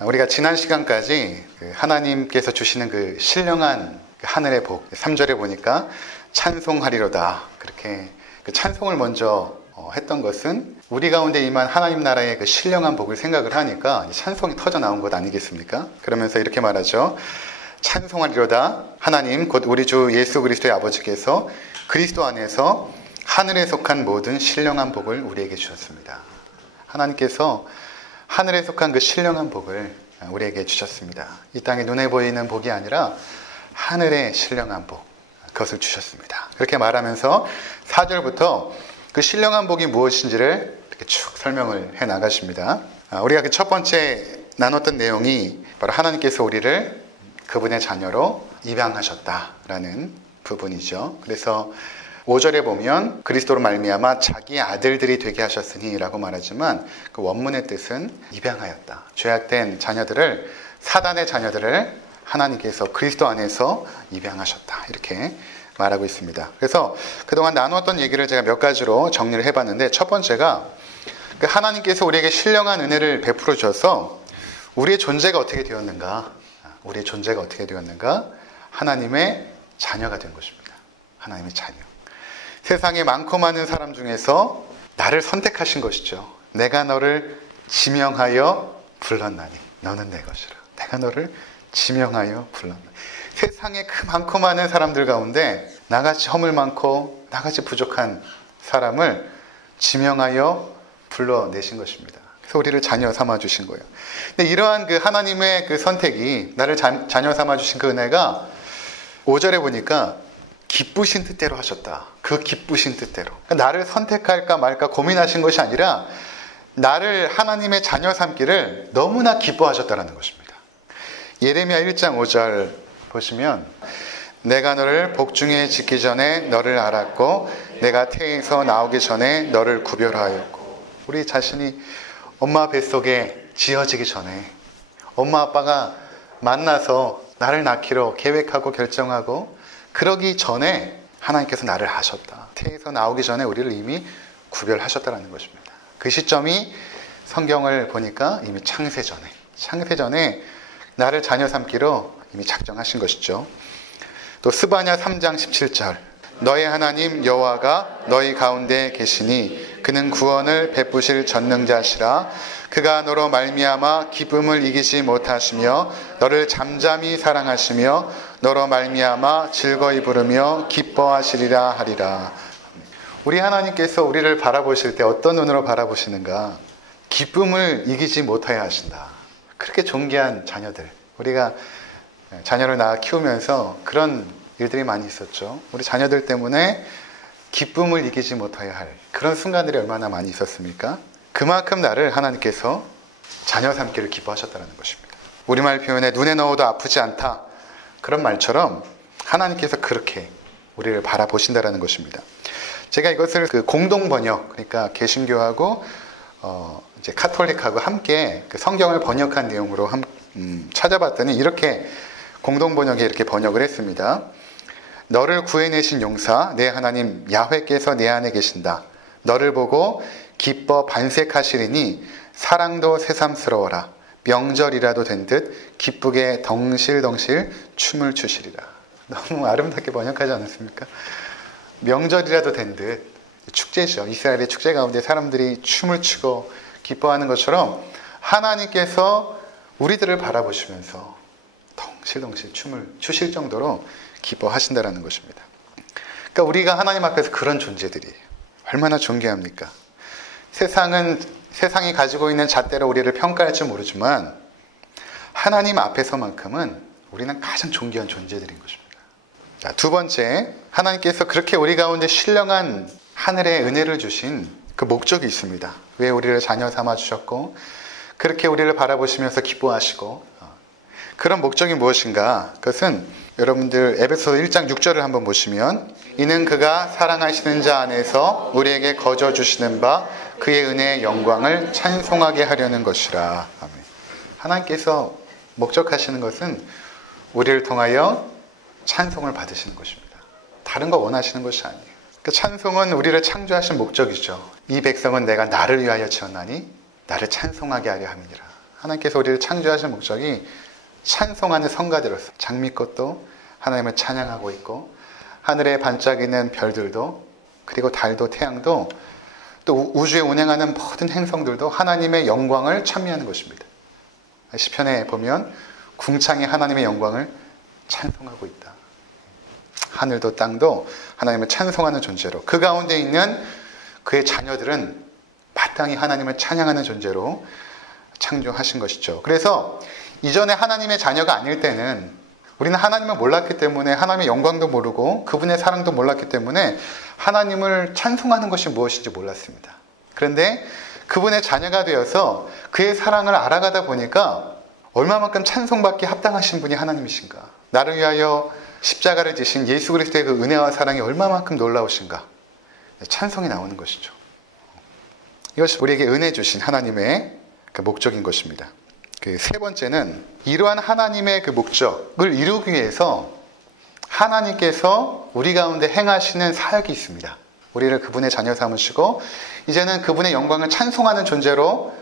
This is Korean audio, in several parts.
우리가 지난 시간까지 하나님께서 주시는 그 신령한 하늘의 복, 3절에 보니까 찬송하리로다. 그렇게 그 찬송을 먼저 했던 것은 우리 가운데 임한 하나님 나라의 그 신령한 복을 생각을 하니까 찬송이 터져 나온 것 아니겠습니까? 그러면서 이렇게 말하죠. 찬송하리로다. 하나님 곧 우리 주 예수 그리스도의 아버지께서 그리스도 안에서 하늘에 속한 모든 신령한 복을 우리에게 주셨습니다. 하나님께서 하늘에 속한 그 신령한 복을 우리에게 주셨습니다. 이 땅에 눈에 보이는 복이 아니라 하늘의 신령한 복, 그것을 주셨습니다. 그렇게 말하면서 4절부터 그 신령한 복이 무엇인지를 이렇게 쭉 설명을 해 나가십니다. 우리가 그 첫 번째 나눴던 내용이 바로 하나님께서 우리를 그분의 자녀로 입양하셨다라는 부분이죠. 그래서 5절에 보면 그리스도로 말미암아 자기 아들들이 되게 하셨으니 라고 말하지만 그 원문의 뜻은 입양하였다. 죄악된 자녀들을, 사단의 자녀들을 하나님께서 그리스도 안에서 입양하셨다. 이렇게 말하고 있습니다. 그래서 그동안 나누었던 얘기를 제가 몇 가지로 정리를 해봤는데, 첫 번째가 하나님께서 우리에게 신령한 은혜를 베풀어 주셔서 우리의 존재가 어떻게 되었는가? 우리의 존재가 어떻게 되었는가? 하나님의 자녀가 된 것입니다. 하나님의 자녀. 세상에 많고 많은 사람 중에서 나를 선택하신 것이죠. 내가 너를 지명하여 불렀나니 너는 내 것이라. 내가 너를 지명하여 불렀나니. 세상에 많고 많은 사람들 가운데 나같이 허물 많고 나같이 부족한 사람을 지명하여 불러내신 것입니다. 그래서 우리를 자녀 삼아주신 거예요. 근데 이러한 그 하나님의 그 선택이, 나를 자녀 삼아주신 그 은혜가 5절에 보니까 기쁘신 뜻대로 하셨다. 그 기쁘신 뜻대로. 나를 선택할까 말까 고민하신 것이 아니라 나를 하나님의 자녀 삼기를 너무나 기뻐하셨다는 것입니다. 예레미야 1장 5절 보시면 내가 너를 복중에 짓기 전에 너를 알았고 내가 태에서 나오기 전에 너를 구별하였고. 우리 자신이 엄마 뱃속에 지어지기 전에 엄마 아빠가 만나서 나를 낳기로 계획하고 결정하고 그러기 전에 하나님께서 나를 아셨다. 태에서 나오기 전에 우리를 이미 구별하셨다는 것입니다. 그 시점이 성경을 보니까 이미 창세 전에 나를 자녀 삼기로 이미 작정하신 것이죠. 또 스바냐 3장 17절 너의 하나님 여호와가 너희 가운데 계시니 그는 구원을 베푸실 전능자시라. 그가 너로 말미암아 기쁨을 이기지 못하시며 너를 잠잠히 사랑하시며 너로 말미암아 즐거이 부르며 기뻐하시리라 하리라. 우리 하나님께서 우리를 바라보실 때 어떤 눈으로 바라보시는가? 기쁨을 이기지 못하여 하신다. 그렇게 존귀한 자녀들, 우리가 자녀를 낳아 키우면서 그런 일들이 많이 있었죠. 우리 자녀들 때문에 기쁨을 이기지 못하여 할 그런 순간들이 얼마나 많이 있었습니까? 그만큼 나를 하나님께서 자녀 삼기를 기뻐하셨다는 것입니다. 우리말 표현에 눈에 넣어도 아프지 않다, 그런 말처럼 하나님께서 그렇게 우리를 바라보신다는 것입니다. 제가 이것을 그 공동 번역, 그러니까 개신교하고 이제 카톨릭하고 함께 그 성경을 번역한 내용으로 찾아봤더니 이렇게 공동 번역에 이렇게 번역을 했습니다. 너를 구해내신 용사 내 하나님 야훼께서 내 안에 계신다. 너를 보고 기뻐 반색하시리니 사랑도 새삼스러워라. 명절이라도 된 듯 기쁘게 덩실덩실 춤을 추시리라. 너무 아름답게 번역하지 않았습니까? 명절이라도 된 듯, 축제죠. 이스라엘의 축제 가운데 사람들이 춤을 추고 기뻐하는 것처럼 하나님께서 우리들을 바라보시면서 덩실덩실 춤을 추실 정도로 기뻐하신다는 것입니다. 그러니까 우리가 하나님 앞에서 그런 존재들이에요. 얼마나 존귀합니까? 세상이 가지고 있는 잣대로 우리를 평가할 줄 모르지만 하나님 앞에서만큼은 우리는 가장 존귀한 존재들인 것입니다. 자, 두 번째, 하나님께서 그렇게 우리 가운데 신령한 하늘의 은혜를 주신 그 목적이 있습니다. 왜 우리를 자녀 삼아 주셨고 그렇게 우리를 바라보시면서 기뻐하시고, 그런 목적이 무엇인가? 그것은 여러분들 에베소서 1장 6절을 한번 보시면 이는 그가 사랑하시는 자 안에서 우리에게 거저 주시는 바 그의 은혜의 영광을 찬송하게 하려는 것이라. 아멘. 하나님께서 목적하시는 것은 우리를 통하여 찬송을 받으시는 것입니다. 다른 거 원하시는 것이 아니에요. 그 찬송은 우리를 창조하신 목적이죠. 이 백성은 내가 나를 위하여 지었나니 나를 찬송하게 하려 함이니라. 하나님께서 우리를 창조하신 목적이 찬송하는 성가대로서 장미꽃도 하나님을 찬양하고 있고 하늘에 반짝이는 별들도 그리고 달도 태양도 또 우주에 운행하는 모든 행성들도 하나님의 영광을 찬미하는 것입니다. 시편에 보면 궁창이 하나님의 영광을 찬송하고 있다. 하늘도 땅도 하나님을 찬송하는 존재로 그 가운데 있는 그의 자녀들은 마땅히 하나님을 찬양하는 존재로 창조하신 것이죠. 그래서 이전에 하나님의 자녀가 아닐 때는 우리는 하나님을 몰랐기 때문에 하나님의 영광도 모르고 그분의 사랑도 몰랐기 때문에 하나님을 찬송하는 것이 무엇인지 몰랐습니다. 그런데 그분의 자녀가 되어서 그의 사랑을 알아가다 보니까 얼마만큼 찬송받기 합당하신 분이 하나님이신가. 나를 위하여 십자가를 지신 예수 그리스도의 그 은혜와 사랑이 얼마만큼 놀라우신가. 찬송이 나오는 것이죠. 이것이 우리에게 은혜 주신 하나님의 그 목적인 것입니다. 그 세 번째는 이러한 하나님의 그 목적을 이루기 위해서 하나님께서 우리 가운데 행하시는 사역이 있습니다. 우리를 그분의 자녀 삼으시고 이제는 그분의 영광을 찬송하는 존재로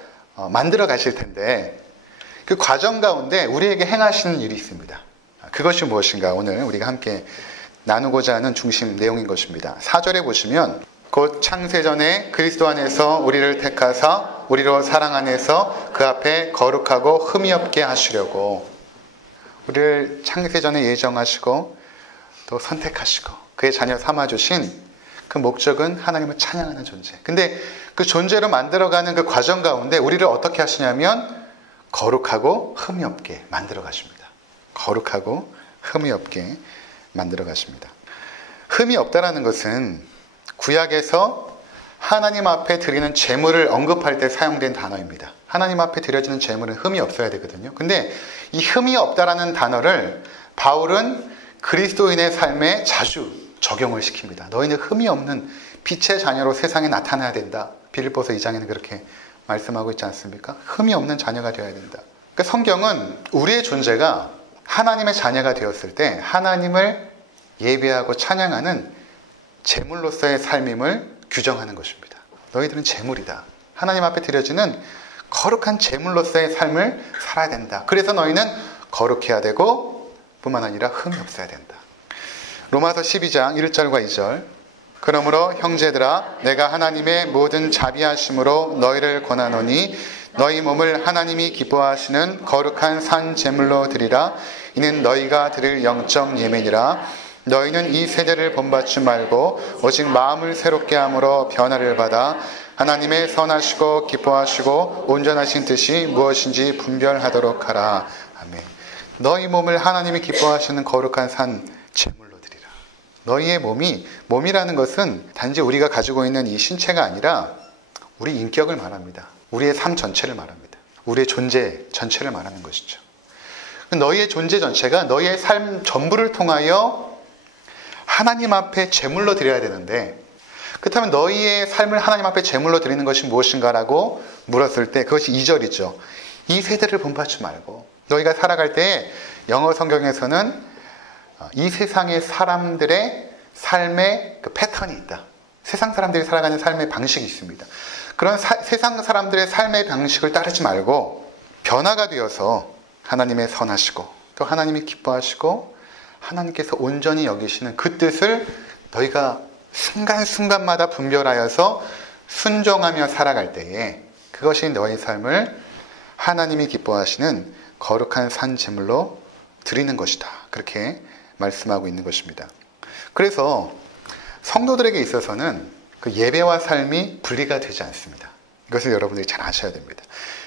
만들어 가실 텐데 그 과정 가운데 우리에게 행하시는 일이 있습니다. 그것이 무엇인가 오늘 우리가 함께 나누고자 하는 중심 내용인 것입니다. 4절에 보시면 곧 창세전에 그리스도 안에서 우리를 택하사 우리로 사랑 안에서 그 앞에 거룩하고 흠이 없게 하시려고 우리를 창세전에 예정하시고 또 선택하시고 그의 자녀 삼아주신 그 목적은 하나님을 찬양하는 존재. 근데 그 존재로 만들어가는 그 과정 가운데 우리를 어떻게 하시냐면 거룩하고 흠이 없게 만들어 가십니다. 거룩하고 흠이 없게 만들어 가십니다. 흠이 없다라는 것은 구약에서 하나님 앞에 드리는 제물을 언급할 때 사용된 단어입니다. 하나님 앞에 드려지는 제물은 흠이 없어야 되거든요. 근데 이 흠이 없다라는 단어를 바울은 그리스도인의 삶에 자주 적용을 시킵니다. 너희는 흠이 없는 빛의 자녀로 세상에 나타나야 된다. 빌립보서 2장에는 그렇게 말씀하고 있지 않습니까? 흠이 없는 자녀가 되어야 된다. 그러니까 성경은 우리의 존재가 하나님의 자녀가 되었을 때 하나님을 예배하고 찬양하는 제물로서의 삶임을 규정하는 것입니다. 너희들은 제물이다. 하나님 앞에 드려지는 거룩한 제물로서의 삶을 살아야 된다. 그래서 너희는 거룩해야 되고 뿐만 아니라 흠이 없어야 된다. 로마서 12장 1절과 2절 그러므로 형제들아 내가 하나님의 모든 자비하심으로 너희를 권하노니 너희 몸을 하나님이 기뻐하시는 거룩한 산 제물로 드리라. 이는 너희가 드릴 영적 예배니라. 너희는 이 세대를 본받지 말고 오직 마음을 새롭게 함으로 변화를 받아 하나님의 선하시고 기뻐하시고 온전하신 뜻이 무엇인지 분별하도록 하라. 아멘. 너희 몸을 하나님이 기뻐하시는 거룩한 산 제물로 드리라. 너희의 몸이라는 것은 단지 우리가 가지고 있는 이 신체가 아니라 우리 인격을 말합니다. 우리의 삶 전체를 말합니다. 우리의 존재 전체를 말하는 것이죠. 너희의 존재 전체가 너희의 삶 전부를 통하여 하나님 앞에 제물로 드려야 되는데 그렇다면 너희의 삶을 하나님 앞에 제물로 드리는 것이 무엇인가라고 물었을 때 그것이 2절이죠. 이 세대를 본받지 말고 너희가 살아갈 때 영어 성경에서는 이 세상의 사람들의 삶의 그 패턴이 있다. 세상 사람들이 살아가는 삶의 방식이 있습니다. 그런 세상 사람들의 삶의 방식을 따르지 말고 변화가 되어서 하나님의 선하시고 또 하나님이 기뻐하시고 하나님께서 온전히 여기시는 그 뜻을 너희가 순간순간마다 분별하여서 순종하며 살아갈 때에 그것이 너희 삶을 하나님이 기뻐하시는 거룩한 산 제물로 드리는 것이다. 그렇게 말씀하고 있는 것입니다. 그래서 성도들에게 있어서는 그 예배와 삶이 분리가 되지 않습니다. 이것을 여러분들이 잘 아셔야 됩니다.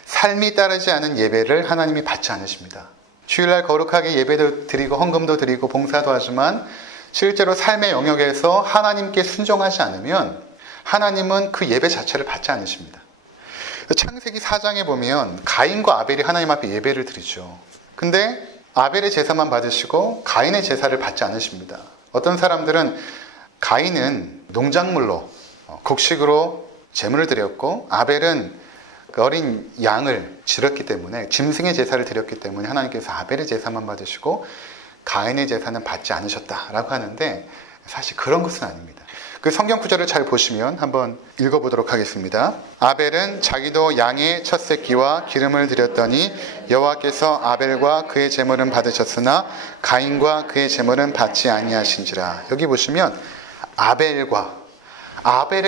삶이 따르지 않은 예배를 하나님이 받지 않으십니다. 주일날 거룩하게 예배도 드리고 헌금도 드리고 봉사도 하지만 실제로 삶의 영역에서 하나님께 순종하지 않으면 하나님은 그 예배 자체를 받지 않으십니다. 창세기 4장에 보면 가인과 아벨이 하나님 앞에 예배를 드리죠. 근데 아벨의 제사만 받으시고 가인의 제사를 받지 않으십니다. 어떤 사람들은 가인은 농작물로 곡식으로 제물을 드렸고 아벨은 그 어린 양을 지렸기 때문에 짐승의 제사를 드렸기 때문에 하나님께서 아벨의 제사만 받으시고 가인의 제사는 받지 않으셨다라고 하는데 사실 그런 것은 아닙니다. 그 성경 구절을 잘 보시면 한번 읽어보도록 하겠습니다. 아벨은 자기도 양의 첫 새끼와 기름을 드렸더니 여호와께서 아벨과 그의 제물은 받으셨으나 가인과 그의 제물은 받지 아니하신지라. 여기 보시면 아벨의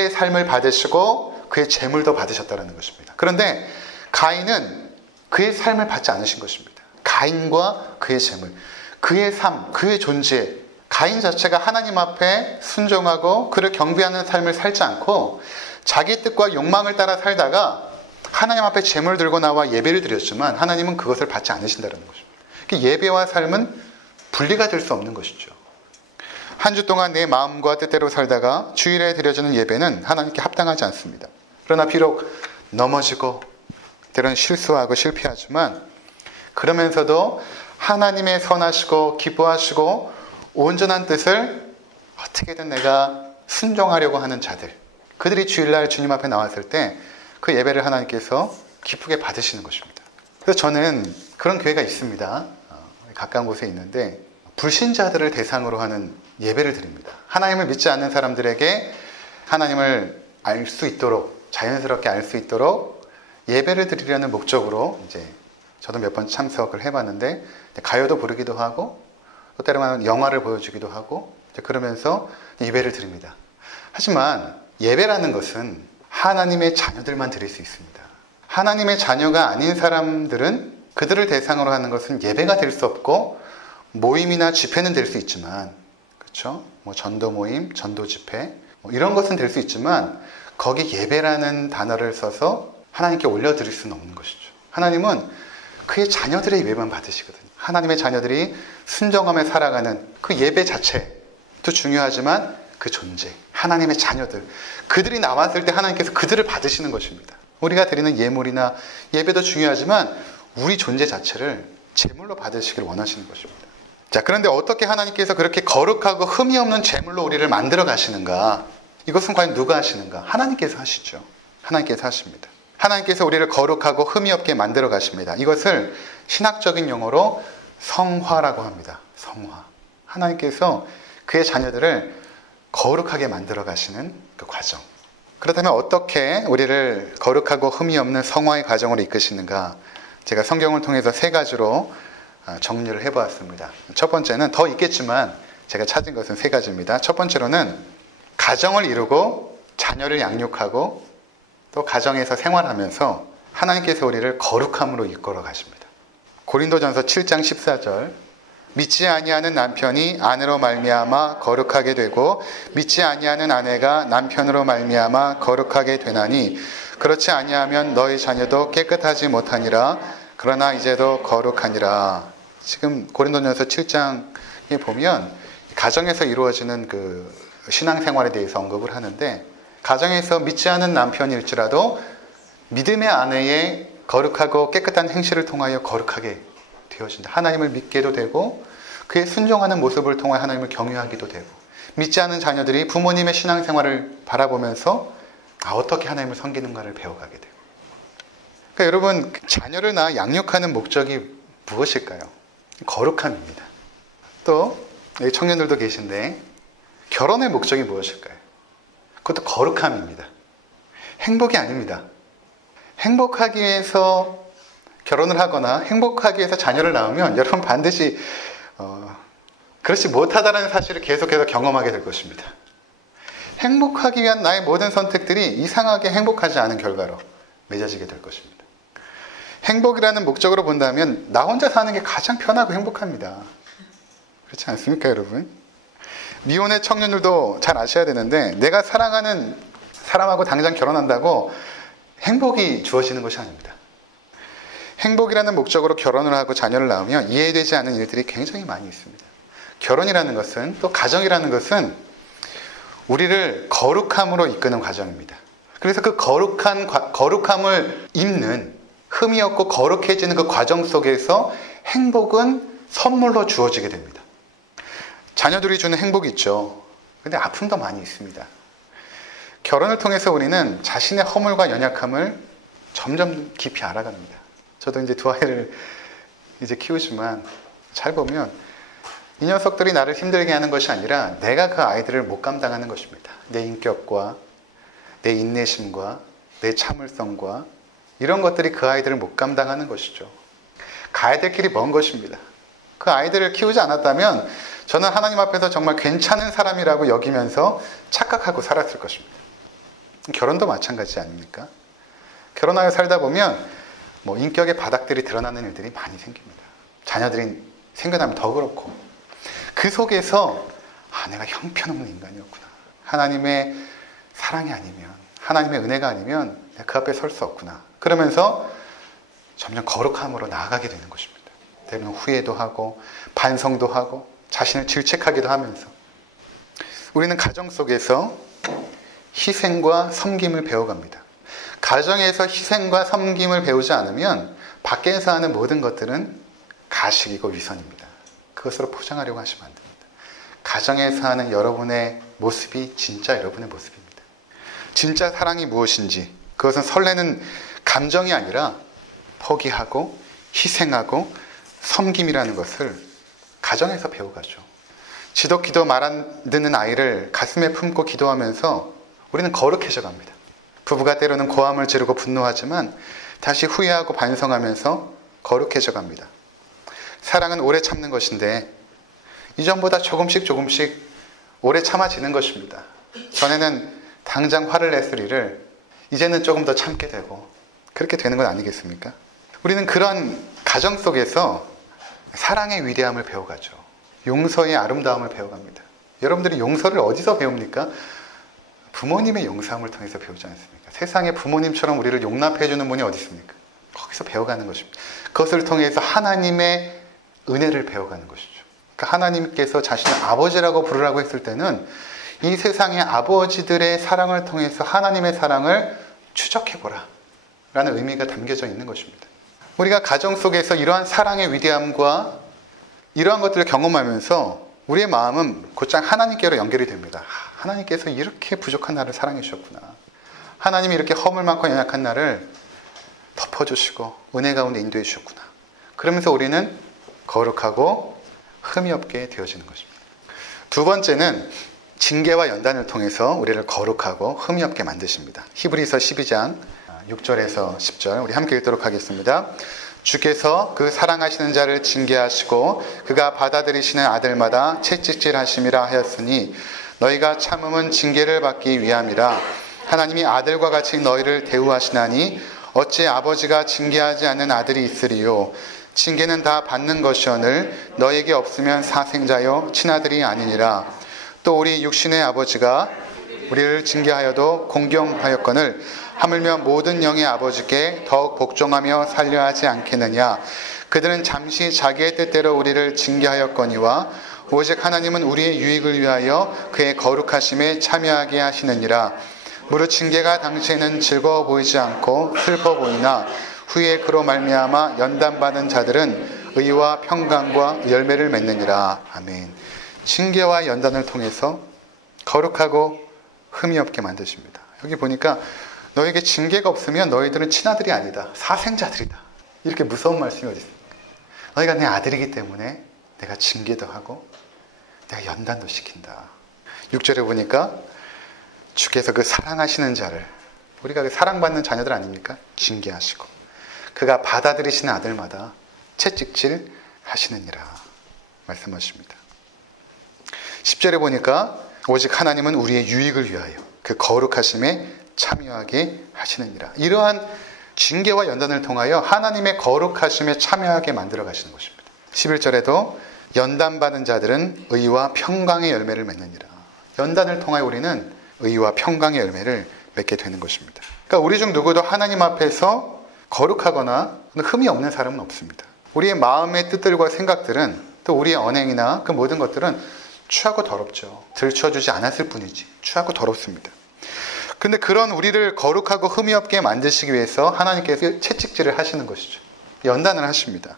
삶을 받으시고 그의 제물도 받으셨다는 것입니다. 그런데 가인은 그의 삶을 받지 않으신 것입니다. 가인과 그의 제물, 그의 삶, 그의 존재, 가인 자체가 하나님 앞에 순종하고 그를 경배하는 삶을 살지 않고 자기 뜻과 욕망을 따라 살다가 하나님 앞에 제물 들고 나와 예배를 드렸지만 하나님은 그것을 받지 않으신다는 것입니다. 예배와 삶은 분리가 될 수 없는 것이죠. 한 주 동안 내 마음과 뜻대로 살다가 주일에 드려지는 예배는 하나님께 합당하지 않습니다. 그러나 비록 넘어지고 때로는 실수하고 실패하지만 그러면서도 하나님의 선하시고 기뻐하시고 온전한 뜻을 어떻게든 내가 순종하려고 하는 자들, 그들이 주일날 주님 앞에 나왔을 때 그 예배를 하나님께서 기쁘게 받으시는 것입니다. 그래서 저는 그런 교회가 있습니다. 가까운 곳에 있는데 불신자들을 대상으로 하는 예배를 드립니다. 하나님을 믿지 않는 사람들에게 하나님을 알 수 있도록, 자연스럽게 알 수 있도록 예배를 드리려는 목적으로 이제 저도 몇 번 참석을 해봤는데 가요도 부르기도 하고 또 때로는 영화를 보여주기도 하고 그러면서 예배를 드립니다. 하지만 예배라는 것은 하나님의 자녀들만 드릴 수 있습니다. 하나님의 자녀가 아닌 사람들은 그들을 대상으로 하는 것은 예배가 될 수 없고 모임이나 집회는 될 수 있지만, 그렇죠? 전도 모임, 전도 집회 이런 것은 될 수 있지만 거기 예배라는 단어를 써서 하나님께 올려드릴 수는 없는 것이죠. 하나님은 그의 자녀들의 예배만 받으시거든요. 하나님의 자녀들이 순종하며 살아가는 그 예배 자체도 중요하지만 그 존재, 하나님의 자녀들, 그들이 나왔을 때 하나님께서 그들을 받으시는 것입니다. 우리가 드리는 예물이나 예배도 중요하지만 우리 존재 자체를 제물로 받으시길 원하시는 것입니다. 자, 그런데 어떻게 하나님께서 그렇게 거룩하고 흠이 없는 제물로 우리를 만들어 가시는가? 이것은 과연 누가 하시는가? 하나님께서 하시죠. 하나님께서 하십니다. 하나님께서 우리를 거룩하고 흠이 없게 만들어 가십니다. 이것을 신학적인 용어로 성화라고 합니다. 성화. 하나님께서 그의 자녀들을 거룩하게 만들어 가시는 그 과정. 그렇다면 어떻게 우리를 거룩하고 흠이 없는 성화의 과정으로 이끄시는가? 제가 성경을 통해서 3가지로 정리를 해보았습니다. 첫 번째는 더 있겠지만 제가 찾은 것은 3가지입니다. 첫 번째로는 가정을 이루고 자녀를 양육하고 또 가정에서 생활하면서 하나님께서 우리를 거룩함으로 이끌어 가십니다. 고린도전서 7장 14절, 믿지 아니하는 남편이 아내로 말미암아 거룩하게 되고 믿지 아니하는 아내가 남편으로 말미암아 거룩하게 되나니 그렇지 아니하면 너희 자녀도 깨끗하지 못하니라. 그러나 이제도 거룩하니라. 지금 고린도전서 7장에 보면 가정에서 이루어지는 그 신앙생활에 대해서 언급을 하는데, 가정에서 믿지 않은 남편일지라도 믿음의 아내의 거룩하고 깨끗한 행실을 통하여 거룩하게 되어진다. 하나님을 믿게도 되고 그의 순종하는 모습을 통해 하나님을 경외하기도 되고, 믿지 않은 자녀들이 부모님의 신앙생활을 바라보면서 어떻게 하나님을 섬기는가를 배워가게 되고. 그러니까 여러분, 자녀를 낳아 양육하는 목적이 무엇일까요? 거룩함입니다. 또 여기 청년들도 계신데 결혼의 목적이 무엇일까요? 그것도 거룩함입니다. 행복이 아닙니다. 행복하기 위해서 결혼을 하거나 행복하기 위해서 자녀를 낳으면 여러분 반드시 그렇지 못하다는 사실을 계속해서 경험하게 될 것입니다. 행복하기 위한 나의 모든 선택들이 이상하게 행복하지 않은 결과로 맺어지게 될 것입니다. 행복이라는 목적으로 본다면 나 혼자 사는 게 가장 편하고 행복합니다. 그렇지 않습니까, 여러분? 미혼의 청년들도 잘 아셔야 되는데, 내가 사랑하는 사람하고 당장 결혼한다고 행복이 주어지는 것이 아닙니다. 행복이라는 목적으로 결혼을 하고 자녀를 낳으면 이해되지 않는 일들이 굉장히 많이 있습니다. 결혼이라는 것은, 또 가정이라는 것은 우리를 거룩함으로 이끄는 과정입니다. 그래서 그 거룩함을 입는, 흠이 없고 거룩해지는 그 과정 속에서 행복은 선물로 주어지게 됩니다. 자녀들이 주는 행복이 있죠. 근데 아픔도 많이 있습니다. 결혼을 통해서 우리는 자신의 허물과 연약함을 점점 깊이 알아갑니다. 저도 이제 2 아이를 이제 키우지만 잘 보면 이 녀석들이 나를 힘들게 하는 것이 아니라 내가 그 아이들을 못 감당하는 것입니다. 내 인격과 내 인내심과 내 참을성과 이런 것들이 그 아이들을 못 감당하는 것이죠. 가야 될 길이 먼 것입니다. 그 아이들을 키우지 않았다면 저는 하나님 앞에서 정말 괜찮은 사람이라고 여기면서 착각하고 살았을 것입니다. 결혼도 마찬가지 아닙니까? 결혼하여 살다 보면 인격의 바닥들이 드러나는 일들이 많이 생깁니다. 자녀들이 생겨나면 더 그렇고 그 속에서 내가 형편없는 인간이었구나. 하나님의 사랑이 아니면, 하나님의 은혜가 아니면 내가 그 앞에 설 수 없구나. 그러면서 점점 거룩함으로 나아가게 되는 것입니다. 때로는 후회도 하고 반성도 하고 자신을 질책하기도 하면서 우리는 가정 속에서 희생과 섬김을 배워갑니다. 가정에서 희생과 섬김을 배우지 않으면 밖에서 하는 모든 것들은 가식이고 위선입니다. 그것으로 포장하려고 하시면 안 됩니다. 가정에서 하는 여러분의 모습이 진짜 여러분의 모습입니다. 진짜 사랑이 무엇인지, 그것은 설레는 감정이 아니라 포기하고 희생하고 섬김이라는 것을 가정에서 배워가죠. 지독기도 말 안 듣는 아이를 가슴에 품고 기도하면서 우리는 거룩해져 갑니다. 부부가 때로는 고함을 지르고 분노하지만 다시 후회하고 반성하면서 거룩해져 갑니다. 사랑은 오래 참는 것인데 이전보다 조금씩 오래 참아지는 것입니다. 전에는 당장 화를 냈을 일을 이제는 조금 더 참게 되고 그렇게 되는 건 아니겠습니까? 우리는 그런 가정 속에서 사랑의 위대함을 배워가죠. 용서의 아름다움을 배워갑니다. 여러분들이 용서를 어디서 배웁니까? 부모님의 용서함을 통해서 배우지 않습니까? 세상에 부모님처럼 우리를 용납해 주는 분이 어디 있습니까? 거기서 배워가는 것입니다. 그것을 통해서 하나님의 은혜를 배워가는 것이죠. 그러니까 하나님께서 자신을 아버지라고 부르라고 했을 때는 이 세상의 아버지들의 사랑을 통해서 하나님의 사랑을 추적해보라 라는 의미가 담겨져 있는 것입니다. 우리가 가정 속에서 이러한 사랑의 위대함과 이러한 것들을 경험하면서 우리의 마음은 곧장 하나님께로 연결이 됩니다. 하나님께서 이렇게 부족한 나를 사랑해 주셨구나. 하나님이 이렇게 허물 많고 연약한 나를 덮어주시고 은혜 가운데 인도해 주셨구나. 그러면서 우리는 거룩하고 흠이 없게 되어지는 것입니다. 두 번째는 징계와 연단을 통해서 우리를 거룩하고 흠이 없게 만드십니다. 히브리서 12장 6절에서 10절 우리 함께 읽도록 하겠습니다. 주께서 그 사랑하시는 자를 징계하시고 그가 받아들이시는 아들마다 채찍질하심이라 하였으니 너희가 참음은 징계를 받기 위함이라. 하나님이 아들과 같이 너희를 대우하시나니 어찌 아버지가 징계하지 않는 아들이 있으리요. 징계는 다 받는 것이오늘 너에게 없으면 사생자요 친아들이 아니니라. 또 우리 육신의 아버지가 우리를 징계하여도 공경하였거늘 하물며 모든 영의 아버지께 더욱 복종하며 살려 하지 않겠느냐. 그들은 잠시 자기의 뜻대로 우리를 징계하였거니와 오직 하나님은 우리의 유익을 위하여 그의 거룩하심에 참여하게 하시느니라. 무릇 징계가 당시에는 즐거워 보이지 않고 슬퍼 보이나 후에 그로 말미암아 연단받은 자들은 의와 평강과 열매를 맺느니라. 아멘. 징계와 연단을 통해서 거룩하고 흠이 없게 만드십니다. 여기 보니까 너에게 징계가 없으면 너희들은 친아들이 아니다. 사생자들이다. 이렇게 무서운 말씀이 어디 있습니까? 너희가 내 아들이기 때문에 내가 징계도 하고 내가 연단도 시킨다. 6절에 보니까 주께서 그 사랑하시는 자를, 우리가 그 사랑받는 자녀들 아닙니까? 징계하시고 그가 받아들이시는 아들마다 채찍질 하시느니라 말씀하십니다. 10절에 보니까 오직 하나님은 우리의 유익을 위하여 그 거룩하심에 참여하게 하시느니라. 이러한 징계와 연단을 통하여 하나님의 거룩하심에 참여하게 만들어 가시는 것입니다. 11절에도 연단받은 자들은 의와 평강의 열매를 맺느니라. 연단을 통하여 우리는 의와 평강의 열매를 맺게 되는 것입니다. 그러니까 우리 중 누구도 하나님 앞에서 거룩하거나 흠이 없는 사람은 없습니다. 우리의 마음의 뜻들과 생각들은 또 우리의 언행이나 그 모든 것들은 추하고 더럽죠. 들춰주지 않았을 뿐이지 추하고 더럽습니다. 그런데 그런 우리를 거룩하고 흠이 없게 만드시기 위해서 하나님께서 채찍질을 하시는 것이죠. 연단을 하십니다.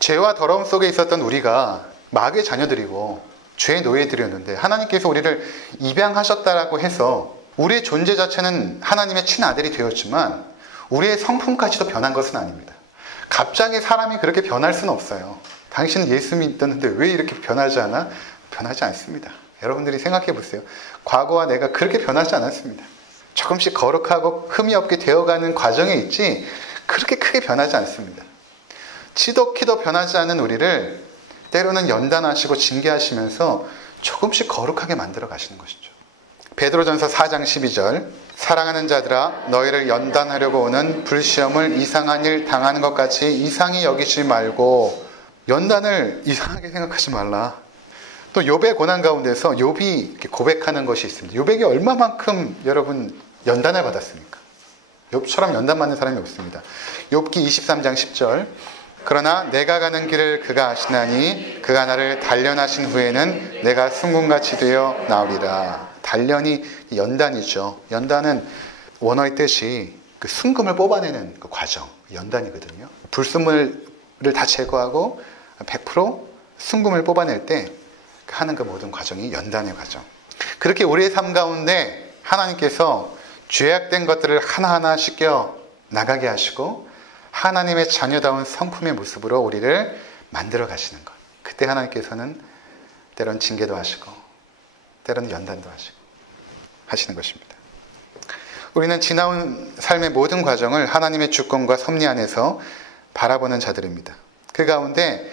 죄와 더러움 속에 있었던 우리가 마귀의 자녀들이고 죄의 노예들이었는데 하나님께서 우리를 입양하셨다라고 해서 우리의 존재 자체는 하나님의 친아들이 되었지만 우리의 성품까지도 변한 것은 아닙니다. 갑자기 사람이 그렇게 변할 수는 없어요. 당신은 예수 믿었는데 왜 이렇게 변하지 않아? 변하지 않습니다. 여러분들이 생각해 보세요. 과거와 내가 그렇게 변하지 않았습니다. 조금씩 거룩하고 흠이 없게 되어가는 과정에 있지 그렇게 크게 변하지 않습니다. 지독히도 변하지 않은 우리를 때로는 연단하시고 징계하시면서 조금씩 거룩하게 만들어 가시는 것이죠. 베드로전서 4장 12절 사랑하는 자들아 너희를 연단하려고 오는 불시험을 이상한 일 당하는 것 같이 이상히 여기지 말고 연단을 이상하게 생각하지 말라. 또 욥의 고난 가운데서 욥이 고백하는 것이 있습니다. 욥에게 얼마만큼 여러분 연단을 받았습니까? 욥처럼 연단받는 사람이 없습니다. 욥기 23장 10절 그러나 내가 가는 길을 그가 아시나니 그가 나를 단련하신 후에는 내가 순금같이 되어 나오리라. 단련이 연단이죠. 연단은 원어의 뜻이 그 순금을 뽑아내는 그 과정, 연단이거든요. 불순물을 다 제거하고 100% 순금을 뽑아낼 때 하는 그 모든 과정이 연단의 과정. 그렇게 우리의 삶 가운데 하나님께서 죄악된 것들을 하나하나 씻겨 나가게 하시고 하나님의 자녀다운 성품의 모습으로 우리를 만들어 가시는 것. 그때 하나님께서는 때로는 징계도 하시고 때로는 연단도 하시는 것입니다. 우리는 지나온 삶의 모든 과정을 하나님의 주권과 섭리 안에서 바라보는 자들입니다. 그 가운데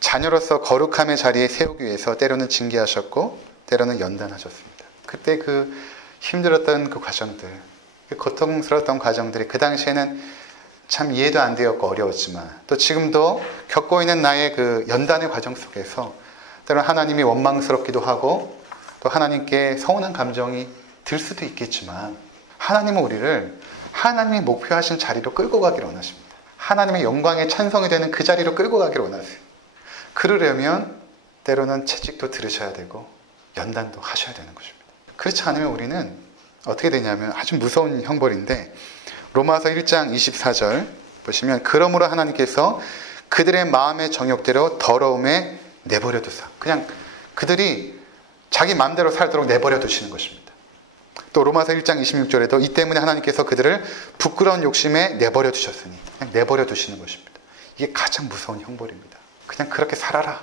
자녀로서 거룩함의 자리에 세우기 위해서 때로는 징계하셨고 때로는 연단하셨습니다. 그때 그 힘들었던 그 과정들, 그 고통스러웠던 과정들이 그 당시에는 참 이해도 안 되었고 어려웠지만 또 지금도 겪고 있는 나의 그 연단의 과정 속에서 때로는 하나님이 원망스럽기도 하고 또 하나님께 서운한 감정이 들 수도 있겠지만 하나님은 우리를 하나님이 목표하신 자리로 끌고 가기를 원하십니다. 하나님의 영광의 찬송이 되는 그 자리로 끌고 가기를 원하세요. 그러려면 때로는 채찍도 들으셔야 되고 연단도 하셔야 되는 것입니다. 그렇지 않으면 우리는 어떻게 되냐면 아주 무서운 형벌인데 로마서 1장 24절 보시면 그러므로 하나님께서 그들의 마음의 정욕대로 더러움에 내버려 두사 그냥 그들이 자기 마음대로 살도록 내버려 두시는 것입니다. 또 로마서 1장 26절에도 이 때문에 하나님께서 그들을 부끄러운 욕심에 내버려 두셨으니 그냥 내버려 두시는 것입니다. 이게 가장 무서운 형벌입니다. 그냥 그렇게 살아라.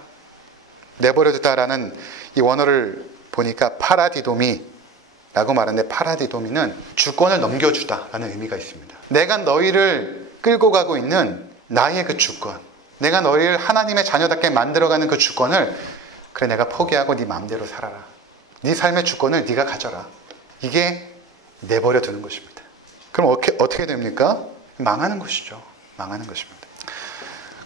내버려 두다라는 이 원어를 보니까 파라디도미라고 말하는데 파라디도미는 주권을 넘겨주다라는 의미가 있습니다. 내가 너희를 끌고 가고 있는 나의 그 주권, 내가 너희를 하나님의 자녀답게 만들어가는 그 주권을 그래 내가 포기하고 네 마음대로 살아라. 네 삶의 주권을 네가 가져라. 이게 내버려 두는 것입니다. 그럼 어떻게 됩니까? 망하는 것이죠. 망하는 것입니다.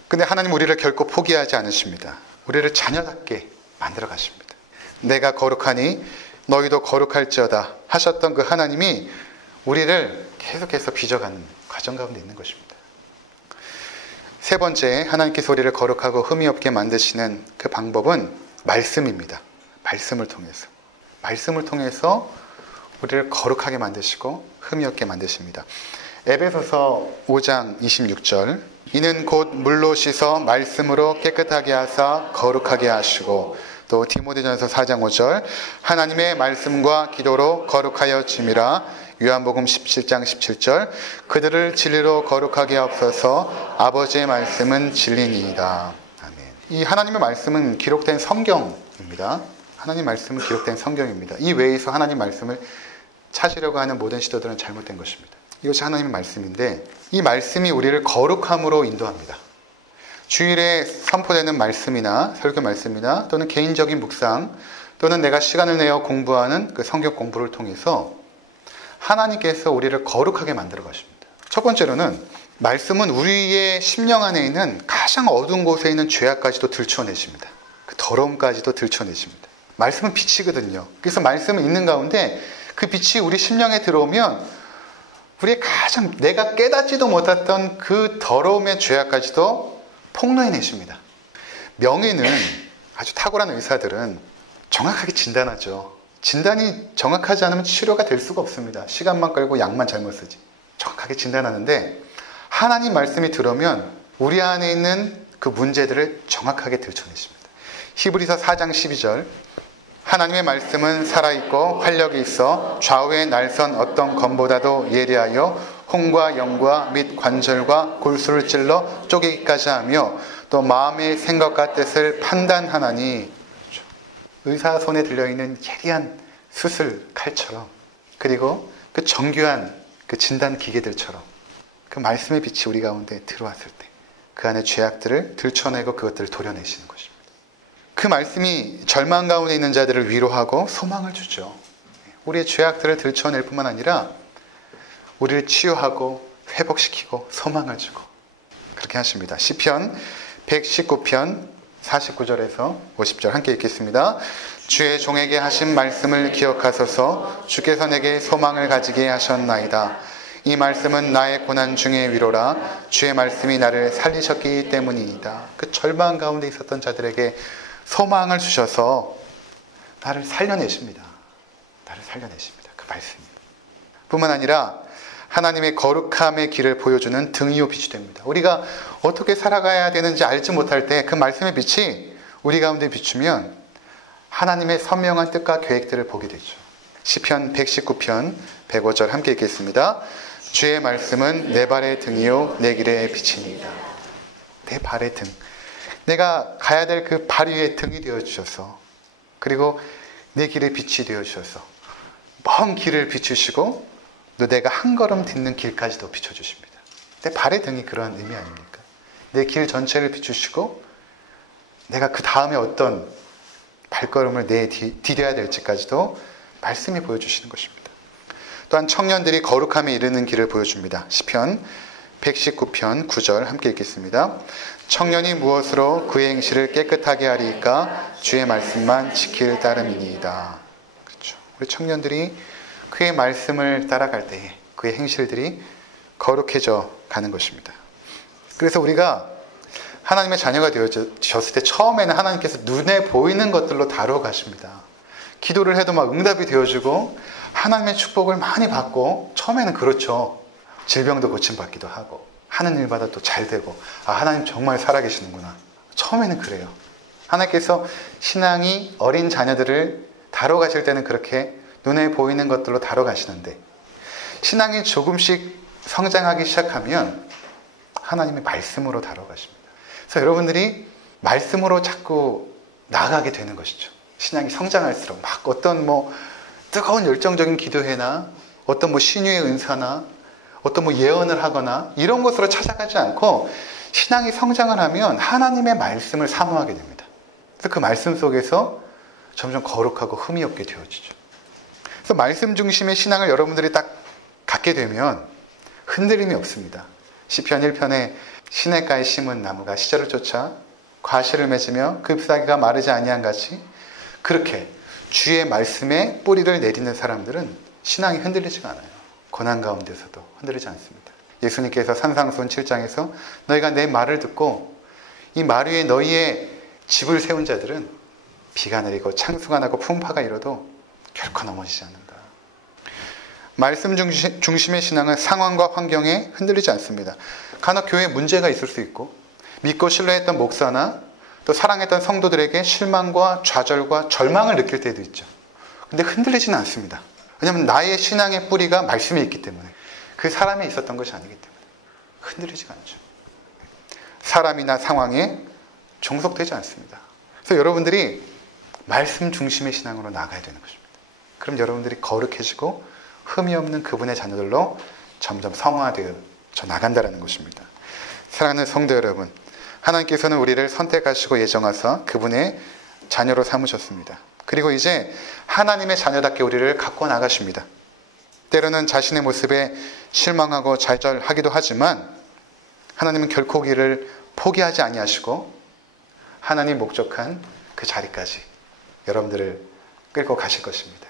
근데 하나님 우리를 결코 포기하지 않으십니다. 우리를 자녀답게 만들어 가십니다. 내가 거룩하니 너희도 거룩할지어다 하셨던 그 하나님이 우리를 계속해서 빚어가는 과정 가운데 있는 것입니다. 세 번째, 하나님께서 우리를 거룩하고 흠이 없게 만드시는 그 방법은 말씀입니다. 말씀을 통해서 우리를 거룩하게 만드시고 흠이 없게 만드십니다. 에베소서 5장 26절 이는 곧 물로 씻어 말씀으로 깨끗하게 하사 거룩하게 하시고 또 디모데전서 4장 5절 하나님의 말씀과 기도로 거룩하여 짐이라 요한복음 17장 17절 그들을 진리로 거룩하게 하옵소서 아버지의 말씀은 진리니이다. 아멘. 이 하나님의 말씀은 기록된 성경입니다. 하나님 말씀은 기록된 성경입니다. 이 외에서 하나님 말씀을 찾으려고 하는 모든 시도들은 잘못된 것입니다. 이것이 하나님의 말씀인데 이 말씀이 우리를 거룩함으로 인도합니다. 주일에 선포되는 말씀이나 설교 말씀이나 또는 개인적인 묵상 또는 내가 시간을 내어 공부하는 그 성경 공부를 통해서 하나님께서 우리를 거룩하게 만들어 가십니다. 첫 번째로는 말씀은 우리의 심령 안에 있는 가장 어두운 곳에 있는 죄악까지도 들춰내십니다. 그 더러움까지도 들춰내십니다. 말씀은 빛이거든요. 그래서 말씀은 있는 가운데 그 빛이 우리 심령에 들어오면 우리의 가장 내가 깨닫지도 못했던 그 더러움의 죄악까지도 폭로해내십니다. 명예는 아주 탁월한 의사들은 정확하게 진단하죠. 진단이 정확하지 않으면 치료가 될 수가 없습니다. 시간만 끌고 약만 잘못 쓰지. 정확하게 진단하는데 하나님 말씀이 들어오면 우리 안에 있는 그 문제들을 정확하게 들춰내십니다. 히브리서 4장 12절 하나님의 말씀은 살아있고 활력이 있어 좌우의 날선 어떤 검보다도 예리하여 혼과 영과 및 관절과 골수를 찔러 쪼개기까지 하며 또 마음의 생각과 뜻을 판단하나니, 의사 손에 들려있는 예리한 수술 칼처럼, 그리고 그 정교한 그 진단 기계들처럼 그 말씀의 빛이 우리 가운데 들어왔을 때 그 안에 죄악들을 들춰내고 그것들을 도려내시는 것입니다. 그 말씀이 절망 가운데 있는 자들을 위로하고 소망을 주죠. 우리의 죄악들을 들춰낼 뿐만 아니라 우리를 치유하고 회복시키고 소망을 주고 그렇게 하십니다. 시편 119편 49절에서 50절 함께 읽겠습니다. 주의 종에게 하신 말씀을 기억하소서. 주께서 내게 소망을 가지게 하셨나이다. 이 말씀은 나의 고난 중의 위로라. 주의 말씀이 나를 살리셨기 때문이다. 그 절망 가운데 있었던 자들에게 소망을 주셔서 나를 살려내십니다. 나를 살려내십니다. 그 말씀이 뿐만 아니라 하나님의 거룩함의 길을 보여주는 등이요 빛이 됩니다. 우리가 어떻게 살아가야 되는지 알지 못할 때 그 말씀의 빛이 우리 가운데 비추면 하나님의 선명한 뜻과 계획들을 보게 되죠. 시편 119편 105절 함께 읽겠습니다. 주의 말씀은 내 발의 등이요 내 길의 빛이니이다. 내 발의 등, 내가 가야 될 그 발 위에 등이 되어주셔서, 그리고 내 길의 빛이 되어주셔서 먼 길을 비추시고 또 내가 한 걸음 딛는 길까지도 비춰주십니다. 내 발의 등이 그러한 의미 아닙니까? 내 길 전체를 비추시고 내가 그 다음에 어떤 발걸음을 디뎌야 될지까지도 말씀이 보여주시는 것입니다. 또한 청년들이 거룩함에 이르는 길을 보여줍니다. 시편 119편 9절 함께 읽겠습니다. 청년이 무엇으로 그의 행실을 깨끗하게 하리까? 주의 말씀만 지킬 따름이니이다. 그렇죠. 우리 청년들이 그의 말씀을 따라갈 때에 그의 행실들이 거룩해져 가는 것입니다. 그래서 우리가 하나님의 자녀가 되어졌을 때 처음에는 하나님께서 눈에 보이는 것들로 다루어 가십니다. 기도를 해도 막 응답이 되어주고 하나님의 축복을 많이 받고, 처음에는 그렇죠. 질병도 고침받기도 하고 하는 일마다 또 잘 되고, 아, 하나님 정말 살아계시는구나. 처음에는 그래요. 하나님께서 신앙이 어린 자녀들을 다뤄 가실 때는 그렇게 눈에 보이는 것들로 다뤄 가시는데, 신앙이 조금씩 성장하기 시작하면 하나님의 말씀으로 다뤄 가십니다. 그래서 여러분들이 말씀으로 자꾸 나아가게 되는 것이죠. 신앙이 성장할수록 막 어떤 뜨거운 열정적인 기도회나 어떤 신유의 은사나 어떤 예언을 하거나 이런 것으로 찾아가지 않고 신앙이 성장을 하면 하나님의 말씀을 사모하게 됩니다. 그래서 그 말씀 속에서 점점 거룩하고 흠이 없게 되어지죠. 그래서 말씀 중심의 신앙을 여러분들이 딱 갖게 되면 흔들림이 없습니다. 시편 1편에 시냇가에 심은 나무가 시절을 쫓아 과실을 맺으며 그 잎사귀가 마르지 아니한 같이, 그렇게 주의 말씀에 뿌리를 내리는 사람들은 신앙이 흔들리지가 않아요. 고난 가운데서도 흔들리지 않습니다. 예수님께서 산상수훈 7장에서 너희가 내 말을 듣고 이 말 위에 너희의 집을 세운 자들은 비가 내리고 창수가 나고 풍파가 일어도 결코 넘어지지 않는다. 말씀 중심의 신앙은 상황과 환경에 흔들리지 않습니다. 간혹 교회에 문제가 있을 수 있고 믿고 신뢰했던 목사나 또 사랑했던 성도들에게 실망과 좌절과 절망을 느낄 때도 있죠. 근데 흔들리지는 않습니다. 왜냐하면 나의 신앙의 뿌리가 말씀에 있기 때문에, 그 사람에 있었던 것이 아니기 때문에 흔들리지가 않죠. 사람이나 상황에 종속되지 않습니다. 그래서 여러분들이 말씀 중심의 신앙으로 나가야 되는 것입니다. 그럼 여러분들이 거룩해지고 흠이 없는 그분의 자녀들로 점점 성화되어 나간다는 것입니다. 사랑하는 성도 여러분, 하나님께서는 우리를 선택하시고 예정하사 그분의 자녀로 삼으셨습니다. 그리고 이제 하나님의 자녀답게 우리를 갖고 나가십니다. 때로는 자신의 모습에 실망하고 좌절하기도 하지만 하나님은 결코 우리를 포기하지 아니하시고 하나님 목적한 그 자리까지 여러분들을 끌고 가실 것입니다.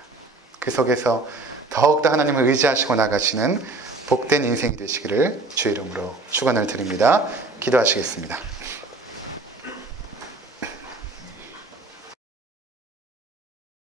그 속에서 더욱더 하나님을 의지하시고 나가시는 복된 인생이 되시기를 주의 이름으로 축원을 드립니다. 기도하시겠습니다.